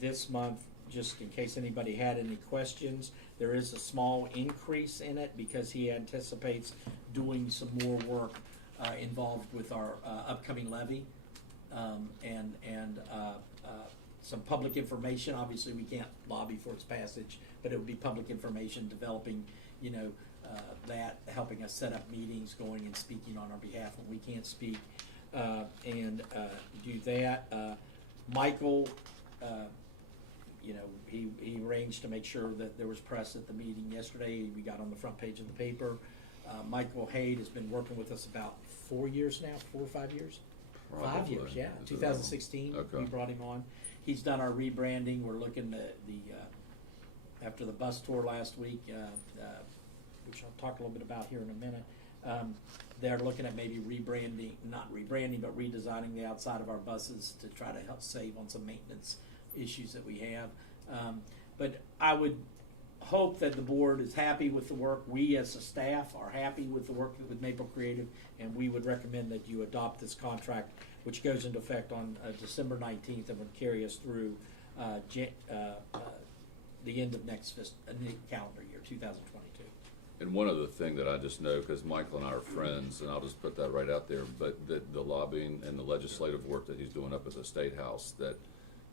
this month, just in case anybody had any questions. There is a small increase in it because he anticipates doing some more work involved with our upcoming levy and some public information. Obviously, we can't lobby for its passage, but it would be public information developing, that, helping us set up meetings, going and speaking on our behalf when we can't speak, and do that. Michael, he arranged to make sure that there was press at the meeting yesterday. We got on the front page of the paper. Michael Haid has been working with us about 4 years now, 4 or 5 years? 5 Probably. years, yeah. Is it 2016, okay. we brought him on. He's done our rebranding. We're looking at after the bus tour last week, which I'll talk a little bit about here in a minute. They're looking at maybe not rebranding, but redesigning the outside of our buses to try to help save on some maintenance issues that we have. But I would hope that the board is happy with the work. We as a staff are happy with the work with Maple Creative, and we would recommend that you adopt this contract, which goes into effect on December 19th and would carry us through the end of next calendar year, 2022. And one other thing that I just know, because Michael and I are friends, and I'll just put that right out there, but the lobbying and the legislative work that he's doing up at the State House that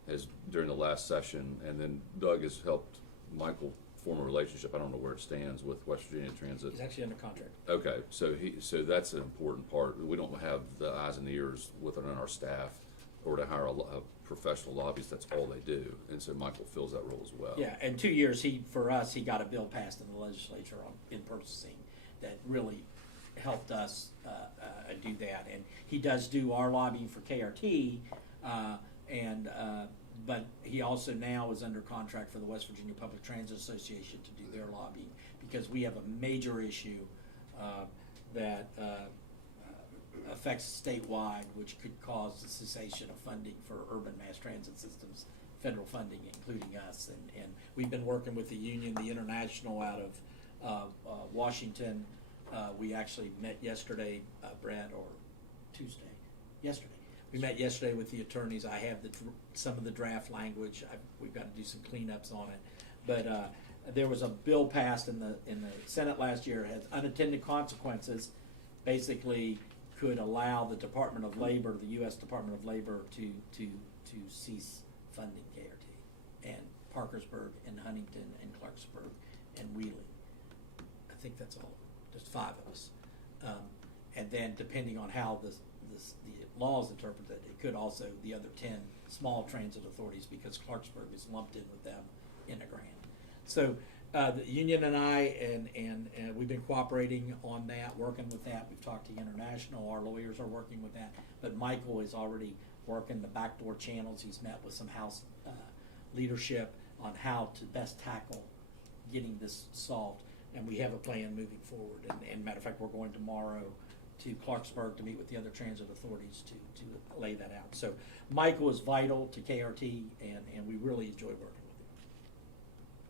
has during the last session, and then Doug has helped Michael form a relationship. I don't know where it stands with West Virginia Transit. He's actually under contract. Okay, so that's an important part. We don't have the eyes and ears within our staff or to hire a professional lobbyist. That's all they do. And so Michael fills that role as well. Yeah, and 2 years, for us, he got a bill passed in the legislature in purchasing that really helped us do that. And he does do our lobbying for KRT, but he also now is under contract for the West Virginia Public Transit Association to do their lobbying, because we have a major issue that affects statewide, which could cause the cessation of funding for urban mass transit systems, federal funding, including us. And we've been working with the union, the International out of Washington. We actually met yesterday, Brad, or Tuesday? Yesterday. We met yesterday with the attorneys. I have some of the draft language. We've got to do some cleanups on it. But there was a bill passed in the Senate last year. It has unintended consequences. Basically, could allow the Department of Labor, the U.S. Department of Labor, to cease funding KRT and Parkersburg and Huntington and Clarksburg and Wheeling. I think that's all. Just 5 of us. And then depending on how the law is interpreted, it could also the other 10 small transit authorities, because Clarksburg is lumped in with them in a grant. So the union and I, and we've been cooperating on that, working with that. We've talked to International. Our lawyers are working with that. But Michael is already working the backdoor channels. He's met with some House leadership on how to best tackle getting this solved. And we have a plan moving forward. And matter of fact, we're going tomorrow to Clarksburg to meet with the other transit authorities to lay that out. So Michael is vital to KRT, and we really enjoy working with him.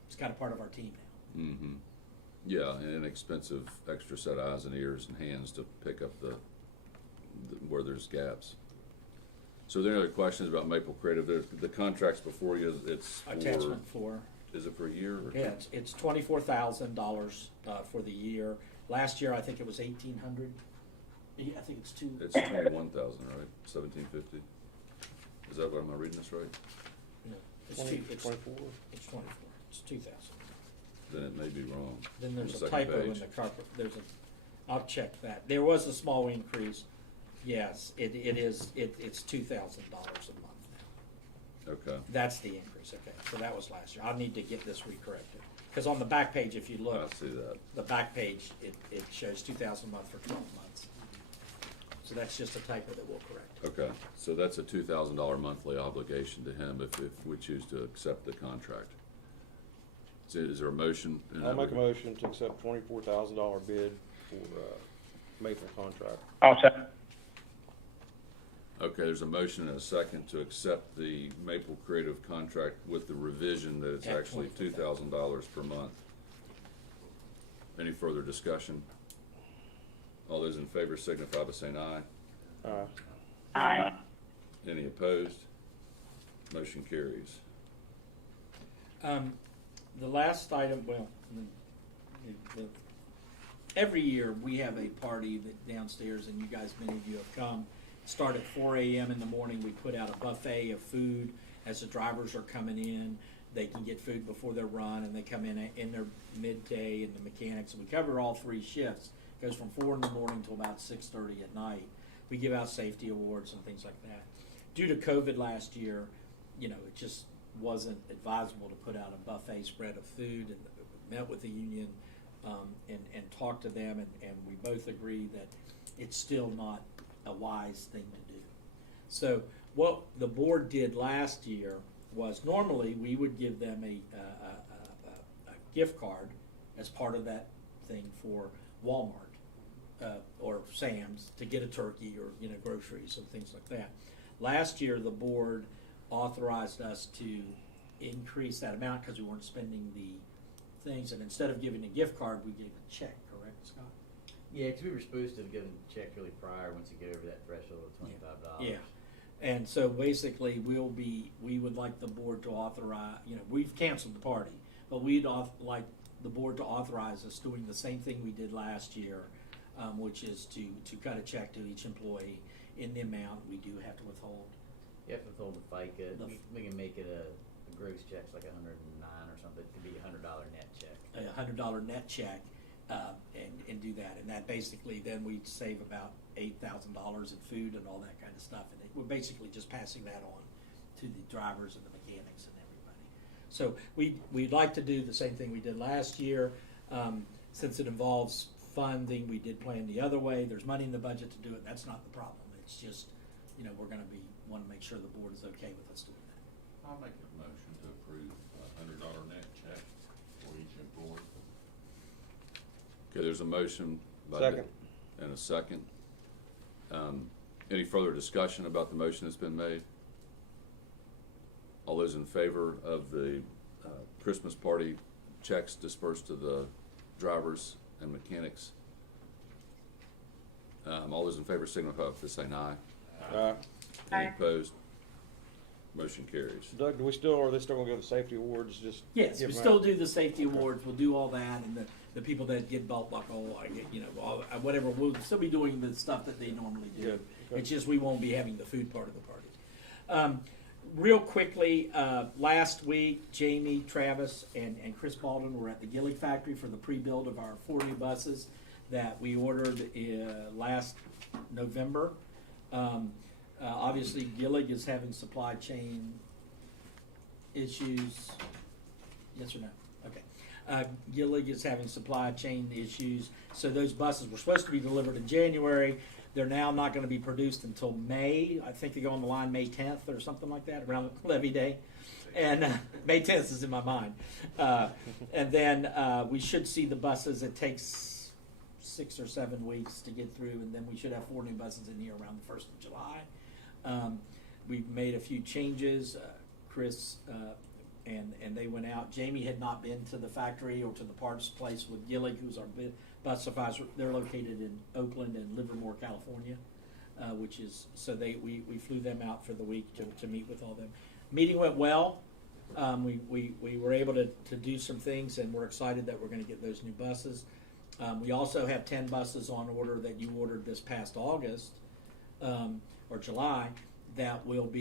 He's kind of part of our team now. Mm-hmm. Yeah, and an expensive extra set of eyes and ears and hands to pick up the where there's gaps. So are there any other questions about Maple Creative? The contracts before you, it's for... Attachment 4. Is it for a year? Or Yeah, it's $24,000 for the year. Last year, I think it was $1,800. I think it's two. It's 21,000, right? 1,750. Is that what, am I reading this right? No, it's 24? It's 24. It's 2,000. Then it may be wrong. Then there's On a the second typo in page. the carpet. I'll check that. There was a small increase. Yes, it is. It's $2,000 a month now. Okay. That's the increase. Okay, so that was last year. I'll need to get this recorrected, because on the back page, if you look, I see that. the back page it shows 2,000 a month for 12 months. So that's just a typo that we'll correct. Okay, so that's a $2,000 monthly obligation to him if we choose to accept the contract. Is there a motion? I'll make a motion to accept $24,000 bid for Maple contract. I'll second. Okay, there's a motion and a second to accept the Maple Creative contract with the revision that it's At actually $2,000 per month. Any further discussion? All those in favor signify by saying aye. Aye. Any opposed? Motion carries. The last item, every year we have a party that downstairs, and you guys, many of you have come. Start at 4 a.m. in the morning. We put out a buffet of food as the drivers are coming in. They can get food before their run, and they come in their midday, and the mechanics. And we cover all 3 shifts. It goes from 4 in the morning till about 6:30 at night. We give out safety awards and things like that. Due to COVID last year, it just wasn't advisable to put out a buffet spread of food, and met with the union and talked to them, and we both agree that it's still not a wise thing to do. So what the board did last year was, normally we would give them a gift card as part of that thing for Walmart or Sam's to get a turkey or groceries and things like that. Last year the board authorized us to increase that amount because we weren't spending the things, and instead of giving a gift card, we gave a check. Correct, Scott? Yeah, because we were supposed to have given checks really prior once you get over that threshold of $25. Yeah. And so basically we would like the board to authorize, we've canceled the party, but we'd like the board to authorize us doing the same thing we did last year, which is to cut a check to each employee in the amount we do have to withhold. You have to withhold the FICA. We can make it a gross check's like 109 or something, it could be $100 net check. $100 net check, and do that. And that basically, then we'd save about $8,000 in food and all that kind of stuff. And we're basically just passing that on to the drivers and the mechanics and everybody. So we'd like to do the same thing we did last year. Since it involves funding, we did plan the other way. There's money in the budget to do it. That's not the problem. It's just, we're going to want to make sure the board is okay with us doing that. I'll make a motion to approve $100 net check for each employee. Okay, there's a motion by Second. and a second. Any further discussion about the motion that's been made? All those in favor of the Christmas party checks dispersed to the drivers and mechanics? All those in favor signify by saying aye. Any opposed? Motion carries. Doug, are they still gonna go to the safety awards, just? Yes, give we them still out? do the safety awards. We'll do all that, and the people that get belt buckle, whatever. We'll still be doing the stuff that they normally do. Good. Okay. It's just we won't be having the food part of the party. Real quickly, last week, Jamie, Travis, and Chris Baldwin were at the Gillig factory for the pre-build of our 4 new buses that we ordered last November. Obviously, Gillig is having supply chain issues. Yes or no? Okay. Gillig is having supply chain issues, so those buses were supposed to be delivered in January. They're now not going to be produced until May. I think they go on the line May 10th or something like that, around Levy Day. And May 10th is in my mind. And then we should see the buses. It takes 6 or 7 weeks to get through, and then we should have 4 new buses in here around the 1st of July. We've made a few changes. Chris and they went out. Jamie had not been to the factory or to the parts place with Gillig, who's our bus supervisor. They're located in Oakland and Livermore, California, we flew them out for the week to meet with all them. Meeting went well. We were able to do some things, and we're excited that we're going to get those new buses. We also have 10 buses on order that you ordered this past August or July that will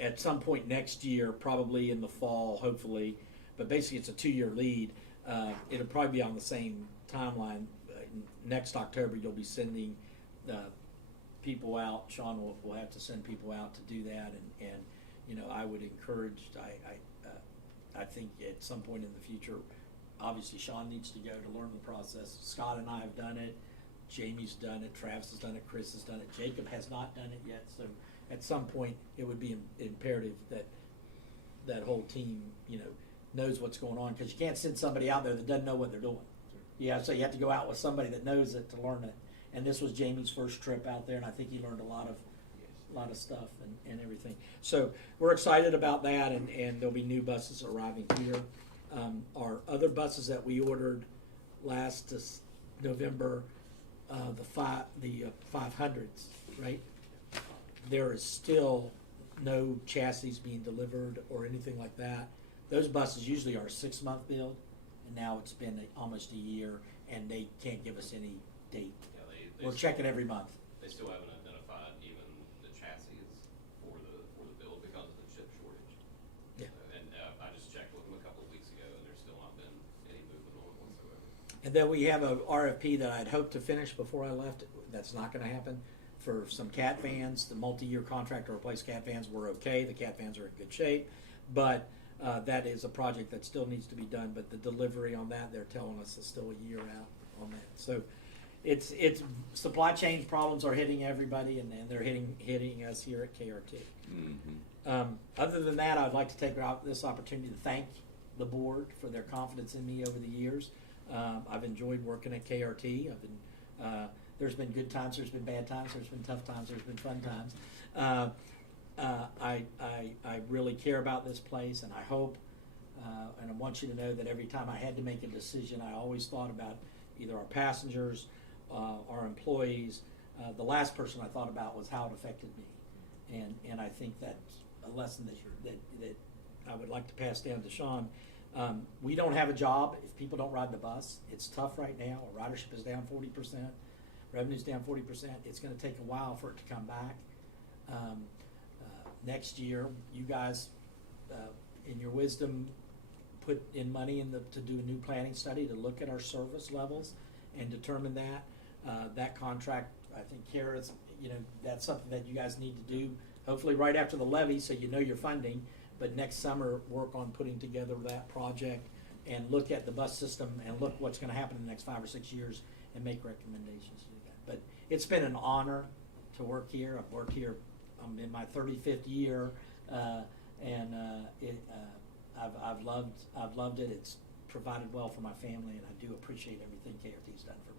at some point next year, probably in the fall, hopefully, but basically it's a 2-year lead. It'll probably be on the same timeline. Next October, you'll be sending people out. Sean will have to send people out to do that, and I would encourage. I think at some point in the future, obviously Sean needs to go to learn the process. Scott and I have done it. Jamie's done it. Travis has done it. Chris has done it. Jacob has not done it yet. So at some point, it would be imperative that that whole team, knows what's going on, because you can't send somebody out there that doesn't know what they're doing. So you have to go out with somebody that knows it to learn it. And this was Jamie's first trip out there, and I think he learned a lot of stuff and everything. So we're excited about that, and there'll be new buses arriving here. Our other buses that we ordered last November, the 500s, right? There is still no chassis being delivered or anything like that. Those buses usually are a 6-month build, and now it's been almost a year, and they can't give us any date. Yeah, We're checking every month. They still haven't identified even the chassis for the build because of the chip shortage. Yeah. And I just checked with them a couple of weeks ago, and there's still not been any movement on it whatsoever. And then we have a RFP that I'd hoped to finish before I left. That's not going to happen. For some CAT vans, the multi-year contract to replace CAT vans were okay. The CAT vans are in good shape, but that is a project that still needs to be done. But the delivery on that, they're telling us, is still a year out on that. So it's supply chain problems are hitting everybody, and they're hitting us here at KRT. Mm-hmm. Other than that, I'd like to take this opportunity to thank the board for their confidence in me over the years. I've enjoyed working at KRT. There's been good times, there's been bad times, there's been tough times, there's been fun times. I really care about this place, and I hope, and I want you to know that every time I had to make a decision, I always thought about either our passengers, our employees. The last person I thought about was how it affected me, and I think that's a lesson that I would like to pass down to Sean. We don't have a job if people don't ride the bus. It's tough right now. Our ridership is down 40%. Revenue's down 40%. It's going to take a while for it to come back. next year, you guys, in your wisdom, put in money to do a new planning study to look at our service levels and determine that. That contract, I think Kara's, that's something that you guys need to do, hopefully right after the levy, so you know your funding, but next summer, work on putting together that project and look at the bus system and look what's gonna happen in the next 5 or 6 years and make recommendations to do that. But it's been an honor to work here. I've worked here, I'm in my 35th year, and I've loved it. It's provided well for my family, and I do appreciate everything KRT's done for me.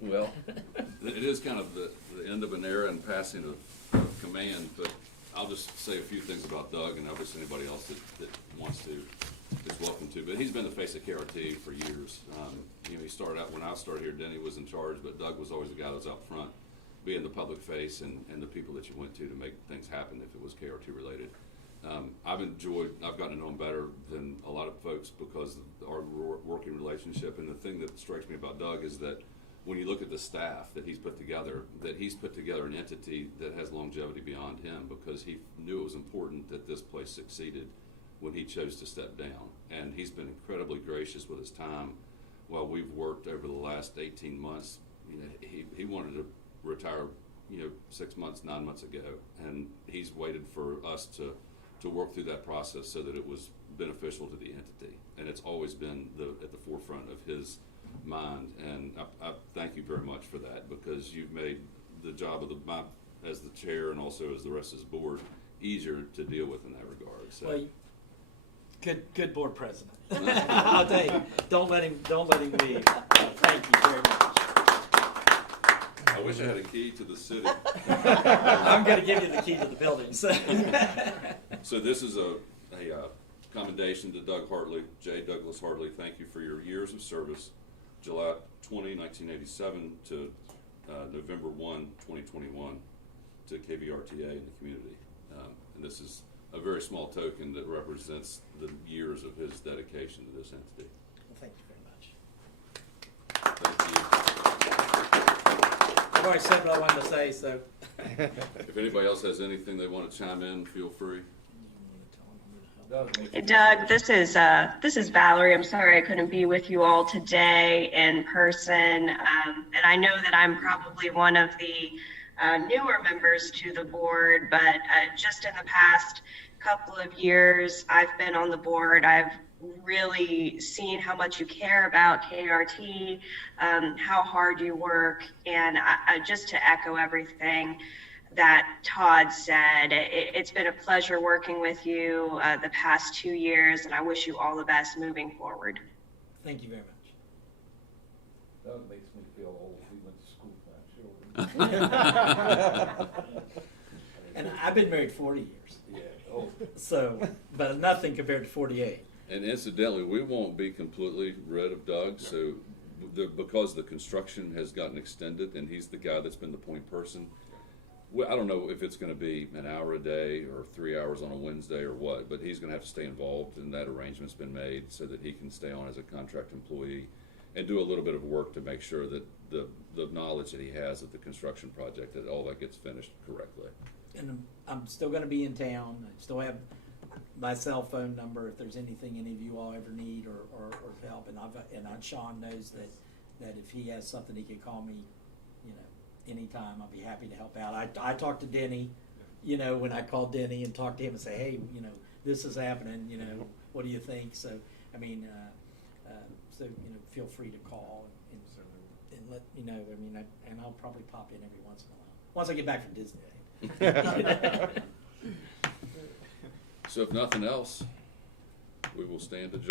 Well, it is kind of the end of an era and passing of command, but I'll just say a few things about Doug, and obviously anybody else that wants to is welcome to. But he's been the face of KRT for years. He started out, when I started here, Denny was in charge, but Doug was always the guy that was out front, being the public face and the people that you went to make things happen if it was KRT related. I've gotten to know him better than a lot of folks because of our working relationship. And the thing that strikes me about Doug is that when you look at the staff that he's put together an entity that has longevity beyond him, because he knew it was important that this place succeeded when he chose to step down. And he's been incredibly gracious with his time while we've worked over the last 18 months. He wanted to retire 6 months, 9 months ago, and he's waited for us to work through that process so that it was beneficial to the entity. And it's always been at the forefront of his mind, and I thank you very much for that, because you've made the job of as the chair and also as the rest of his board easier to deal with in that regard. So. Well, good board president. I'll tell you, don't let him leave. Thank you very much. I wish I had a key to the city. I'm going to give you the key to the building. So this is a commendation to Doug Hartley, J. Douglas Hartley. Thank you for your years of service, July 20, 1987 to November 1, 2021 to KVRTA and the community. And this is a very small token that represents the years of his dedication to this entity. Well, thank you very much. Thank you. I've already said what I wanted to say, so. If anybody else has anything they want to chime in, feel free. Hey Doug, this is Valerie. I'm sorry I couldn't be with you all today in person, and I know that I'm probably one of the newer members to the board, but just in the past couple of years I've been on the board, I've really seen how much you care about KRT, how hard you work, and just to echo everything that Todd said, it's been a pleasure working with you the past 2 years, and I wish you all the best moving forward. Thank you very much. Doug makes me feel old. He went to school with my children. And I've been married 40 years. Yeah. Oh. So, but nothing compared to 48. And incidentally, we won't be completely rid of Doug, so because the construction has gotten extended and he's the guy that's been the point person, I don't know if it's going to be an hour a day or 3 hours on a Wednesday or what, but he's going to have to stay involved, and that arrangement's been made so that he can stay on as a contract employee and do a little bit of work to make sure that the knowledge that he has of the construction project, that all that gets finished correctly. And I'm still going to be in town. I still have my cell phone number if there's anything any of you all ever need or help. And Sean knows that if he has something, he can call me, anytime. I'll be happy to help out. I talked to Denny, when I called Denny and talked to him and say, hey, this is happening, what do you think? So, I mean, feel free to call and let me know. I mean, and I'll probably pop in every once in a while. Once I get back from Disney. So if nothing else, we will stand adjourned.